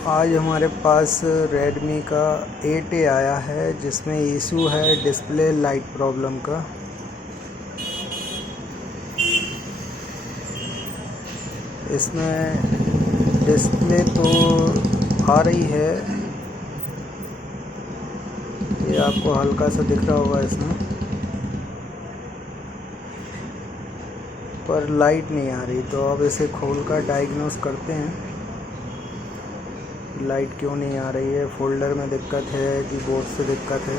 आज हमारे पास रेडमी का 8A आया है जिसमें इशू है डिस्प्ले लाइट प्रॉब्लम का। इसमें डिस्प्ले तो आ रही है, ये आपको हल्का सा दिख रहा होगा इसमें, पर लाइट नहीं आ रही। तो अब इसे खोल कर डायग्नोस करते हैं लाइट क्यों नहीं आ रही है। फोल्डर में दिक्कत है कि बोर्ड से दिक्कत है।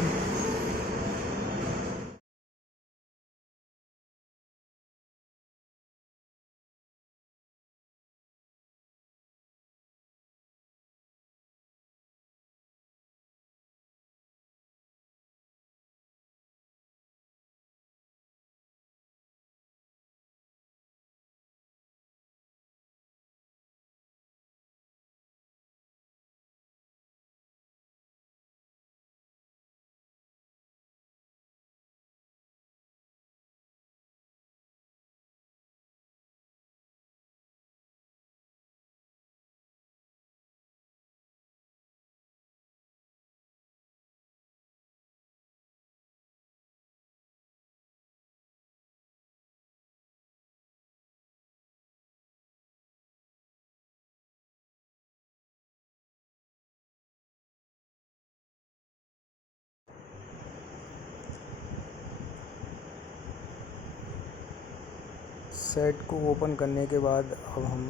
सेट को ओपन करने के बाद अब हम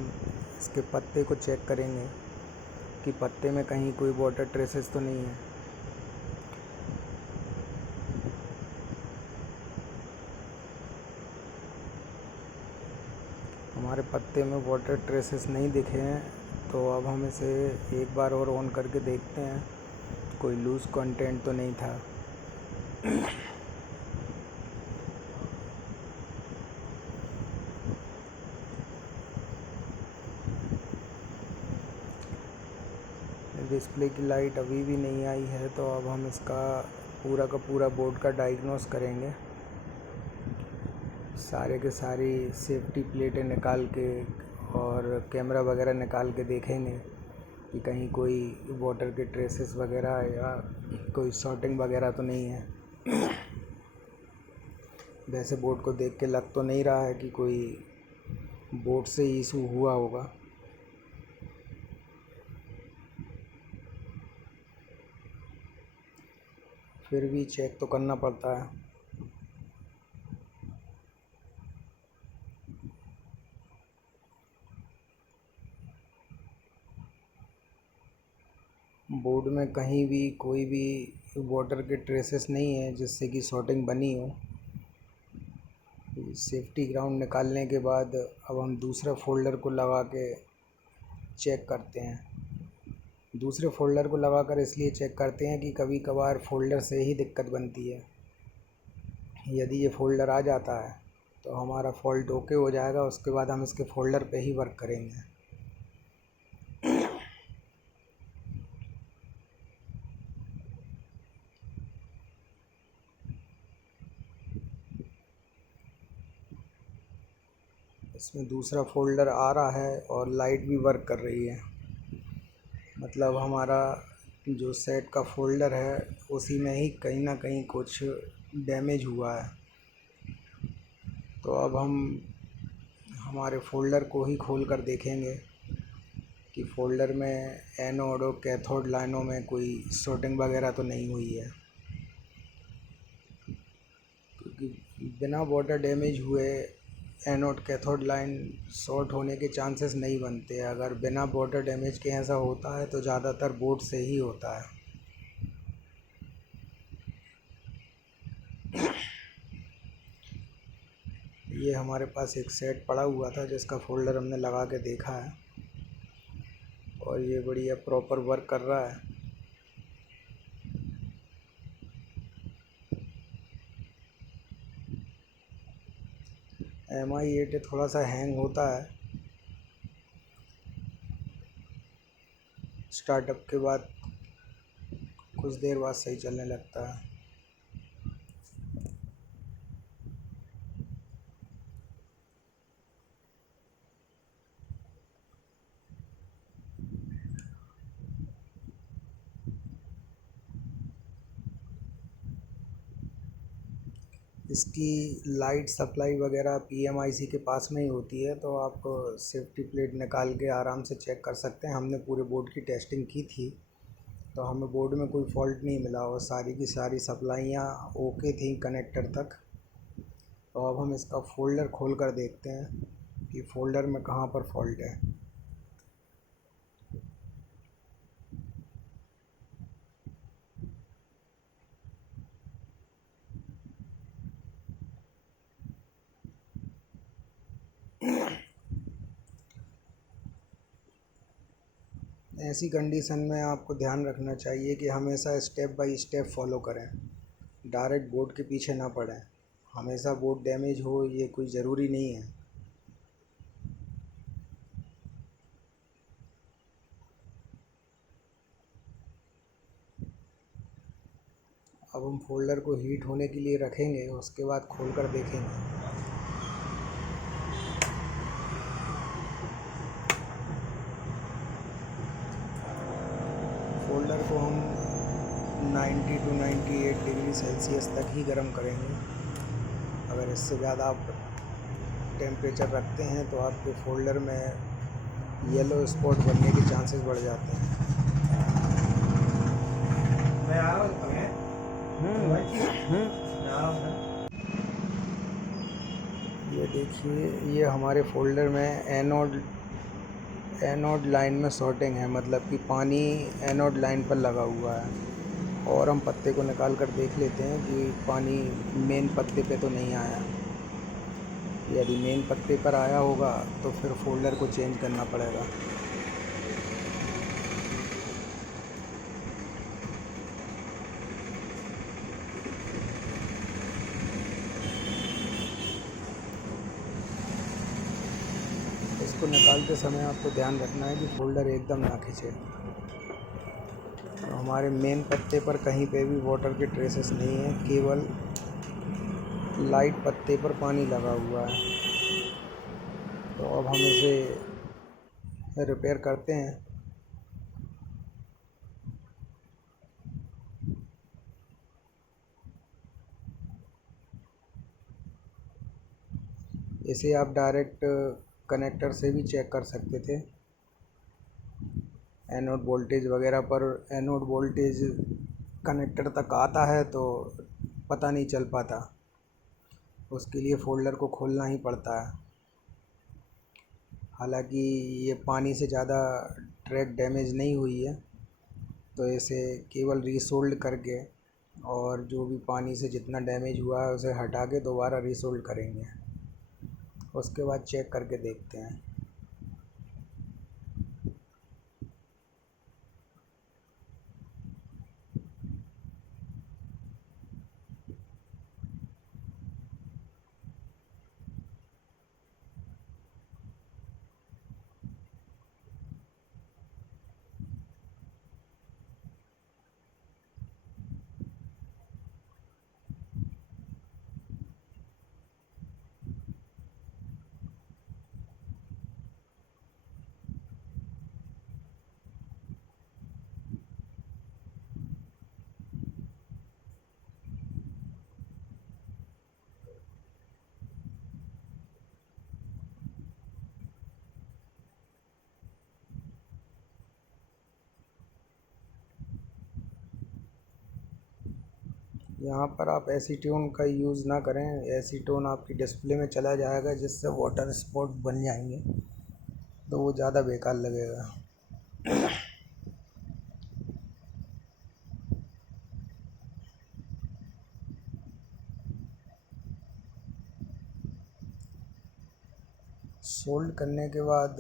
इसके पत्ते को चेक करेंगे कि पत्ते में कहीं कोई वाटर ट्रेसेस तो नहीं है। हमारे पत्ते में वाटर ट्रेसेस नहीं दिखे हैं, तो अब हम इसे एक बार और ऑन करके देखते हैं कोई लूज़ कंटेंट तो नहीं था। डिस्प्ले की लाइट अभी भी नहीं आई है, तो अब हम इसका पूरा का पूरा बोर्ड का डायग्नोस करेंगे। सारे के सारी सेफ्टी प्लेटें निकाल के और कैमरा वगैरह निकाल के देखेंगे कि कहीं कोई वाटर के ट्रेसेस वगैरह या कोई शॉर्टिंग वगैरह तो नहीं है। वैसे बोर्ड को देख के लग तो नहीं रहा है कि कोई बोर्ड से इशू हुआ होगा। फिर भी चेक तो करना पड़ता है। बोर्ड में कहीं भी कोई भी वाटर के ट्रेसेस नहीं है जिससे कि शॉर्टिंग बनी हो। सेफ्टी ग्राउंड निकालने के बाद अब हम दूसरा फ़ोल्डर को लगा के चेक करते हैं। दूसरे फ़ोल्डर को लगाकर इसलिए चेक करते हैं कि कभी कभार फ़ोल्डर से ही दिक्कत बनती है। यदि ये फ़ोल्डर आ जाता है तो हमारा फ़ॉल्ट ओके हो जाएगा। उसके बाद हम इसके फ़ोल्डर पे ही वर्क करेंगे। इसमें दूसरा फ़ोल्डर आ रहा है और लाइट भी वर्क कर रही है, मतलब हमारा जो सेट का फ़ोल्डर है उसी में ही कहीं ना कहीं कुछ डैमेज हुआ है। तो अब हम हमारे फ़ोल्डर को ही खोल कर देखेंगे कि फ़ोल्डर में एनोड और कैथोड लाइनों में कोई शॉर्टिंग वगैरह तो नहीं हुई है, क्योंकि बिना वाटर डैमेज हुए एनोड कैथोड लाइन शॉर्ट होने के चांसेस नहीं बनते। अगर बिना वाटर डैमेज के ऐसा होता है तो ज़्यादातर बोर्ड से ही होता है। ये हमारे पास एक सेट पड़ा हुआ था जिसका फ़ोल्डर हमने लगा के देखा है और ये बढ़िया प्रॉपर वर्क कर रहा है। MI8 थोड़ा सा हैंग होता है स्टार्टअप के बाद, कुछ देर बाद सही चलने लगता है। इसकी लाइट सप्लाई वगैरह पीएमआईसी के पास में ही होती है, तो आप सेफ्टी प्लेट निकाल के आराम से चेक कर सकते हैं। हमने पूरे बोर्ड की टेस्टिंग की थी, तो हमें बोर्ड में कोई फॉल्ट नहीं मिला और सारी की सारी सप्लाइयाँ ओके थी कनेक्टर तक। तो अब हम इसका फ़ोल्डर खोल कर देखते हैं कि फ़ोल्डर में कहाँ पर फॉल्ट है। ऐसी कंडीशन में आपको ध्यान रखना चाहिए कि हमेशा स्टेप बाय स्टेप फॉलो करें, डायरेक्ट बोर्ड के पीछे ना पड़ें। हमेशा बोर्ड डैमेज हो ये कोई ज़रूरी नहीं है। अब हम फोल्डर को हीट होने के लिए रखेंगे, उसके बाद खोल कर देखेंगे। फोल्डर को हम 90 टू 98 डिग्री सेल्सियस तक ही गर्म करेंगे। अगर इससे ज़्यादा आप टेम्परेचर रखते हैं तो आपके फोल्डर में येलो स्पॉट बनने के चांसेस बढ़ जाते हैं। मैं आ रहा हूँ। ये देखिए, ये हमारे फोल्डर में एनोड लाइन में शॉर्टिंग है, मतलब कि पानी एनोड लाइन पर लगा हुआ है। और हम पत्ते को निकाल कर देख लेते हैं कि पानी मेन पत्ते पे तो नहीं आया। यदि मेन पत्ते पर आया होगा तो फिर फोल्डर को चेंज करना पड़ेगा। इसको निकालते समय आपको ध्यान रखना है कि फोल्डर एकदम ना खींचे। तो हमारे मेन पत्ते पर कहीं पे भी वाटर के ट्रेसेस नहीं है, केवल लाइट पत्ते पर पानी लगा हुआ है। तो अब हम इसे रिपेयर करते हैं। इसे आप डायरेक्ट कनेक्टर से भी चेक कर सकते थे। एनोड वोल्टेज वगैरह पर एनोड वोल्टेज कनेक्टर तक आता है तो पता नहीं चल पाता, उसके लिए फ़ोल्डर को खोलना ही पड़ता है। हालांकि ये पानी से ज़्यादा ट्रैक डैमेज नहीं हुई है, तो इसे केवल रीसोल्ड करके और जो भी पानी से जितना डैमेज हुआ है उसे हटा के दोबारा रीसोल्ड करेंगे। उसके बाद चेक करके देखते हैं। यहाँ पर आप एसीटोन का यूज़ ना करें। एसीटोन आपकी डिस्प्ले में चला जाएगा, जिससे वाटर स्पॉट बन जाएंगे, तो वो ज़्यादा बेकार लगेगा। सोल्ड करने के बाद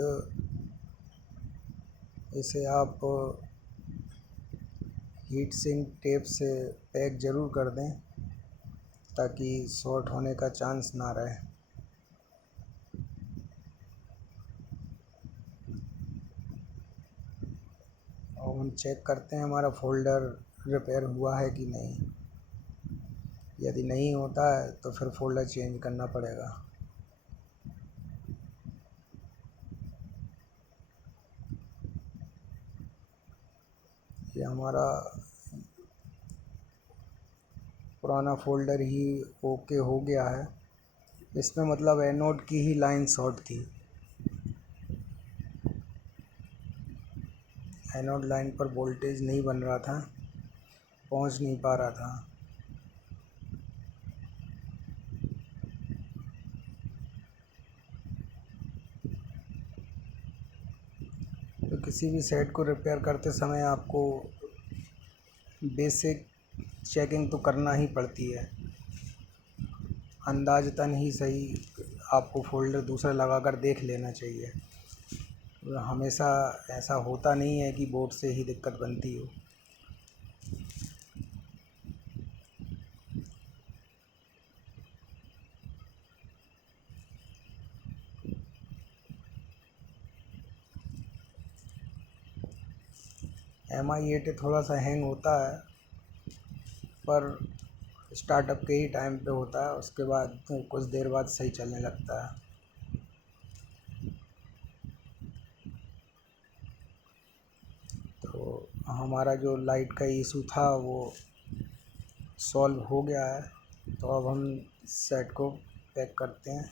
इसे आप हीट सिंक टेप से पैक ज़रूर कर दें, ताकि शॉर्ट होने का चांस ना रहे। और हम चेक करते हैं हमारा फ़ोल्डर रिपेयर हुआ है कि नहीं। यदि नहीं होता है तो फिर फ़ोल्डर चेंज करना पड़ेगा। ये हमारा पुराना फ़ोल्डर ही ओके हो गया है। इसमें मतलब एनोड की ही लाइन शॉर्ट थी, एनोड लाइन पर वोल्टेज नहीं बन रहा था, पहुंच नहीं पा रहा था। तो किसी भी सेट को रिपेयर करते समय आपको बेसिक चेकिंग तो करना ही पड़ती है। अंदाज़तन ही सही आपको फ़ोल्डर दूसरा लगाकर देख लेना चाहिए। हमेशा ऐसा होता नहीं है कि बोर्ड से ही दिक्कत बनती हो। MI8 थोड़ा सा हैंग होता है, पर स्टार्टअप के ही टाइम पे होता है, उसके बाद कुछ देर बाद सही चलने लगता है। तो हमारा जो लाइट का इशू था वो सॉल्व हो गया है। तो अब हम सेट को पैक करते हैं।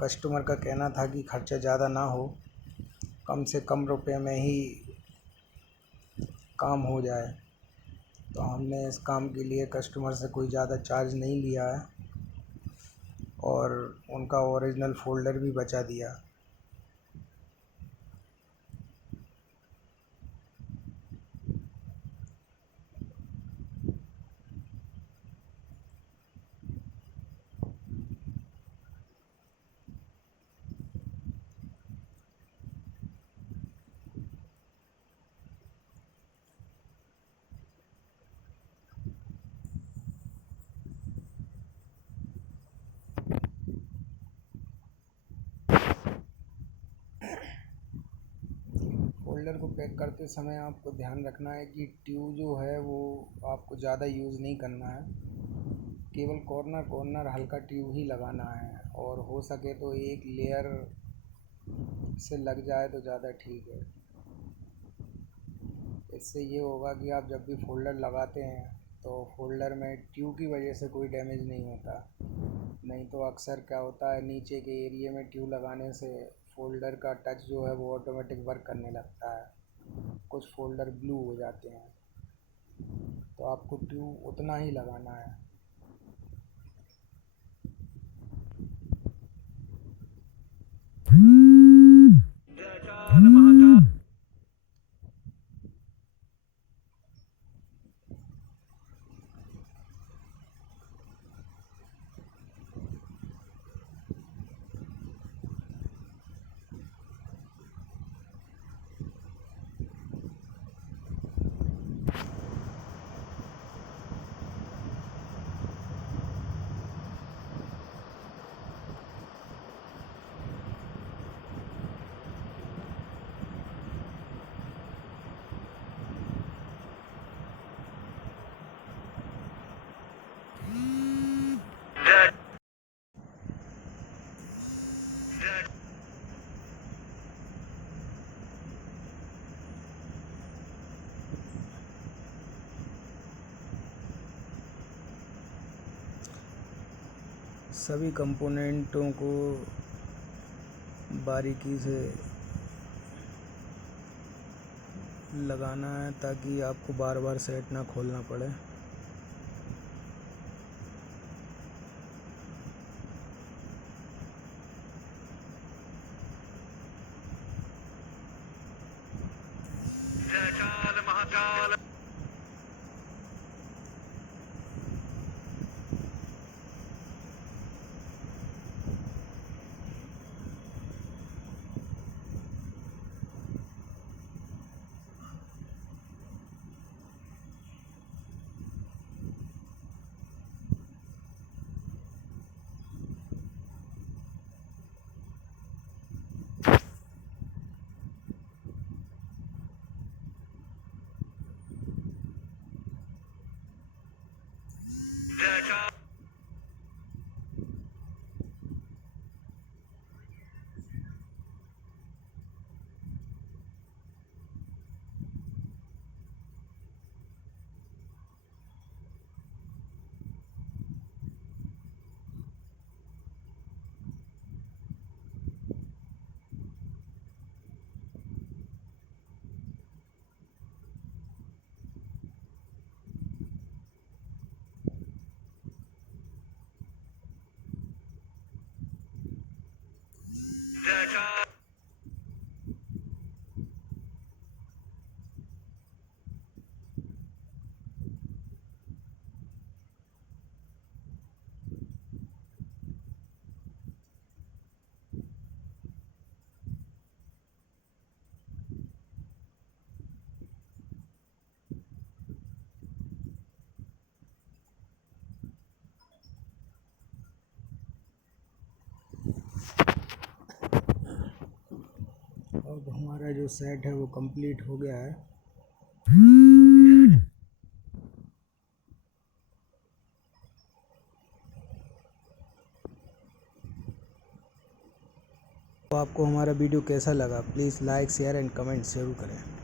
कस्टमर का कहना था कि खर्चा ज़्यादा ना हो, कम से कम रुपए में ही काम हो जाए। तो हमने इस काम के लिए कस्टमर से कोई ज़्यादा चार्ज नहीं लिया है और उनका ओरिजिनल फ़ोल्डर भी बचा दिया। फ़ोल्डर को पैक करते समय आपको ध्यान रखना है कि ट्यूब जो है वो आपको ज़्यादा यूज़ नहीं करना है, केवल कॉर्नर कॉर्नर हल्का ट्यूब ही लगाना है, और हो सके तो एक लेयर से लग जाए तो ज़्यादा ठीक है। इससे ये होगा कि आप जब भी फ़ोल्डर लगाते हैं तो फ़ोल्डर में ट्यूब की वजह से कोई डैमेज नहीं होता। नहीं तो अक्सर क्या होता है, नीचे के एरिया में ट्यूब लगाने से फ़ोल्डर का टच जो है वो ऑटोमेटिक वर्क करने लगता है, कुछ फ़ोल्डर ब्लू हो जाते हैं। तो आपको ट्यूब उतना ही लगाना है। सभी कंपोनेंटों को बारीकी से लगाना है ताकि आपको बार बार सेट ना खोलना पड़े। अब हमारा जो सेट है वो कंप्लीट हो गया है। तो आपको हमारा वीडियो कैसा लगा, please like share and comment ज़रूर करें।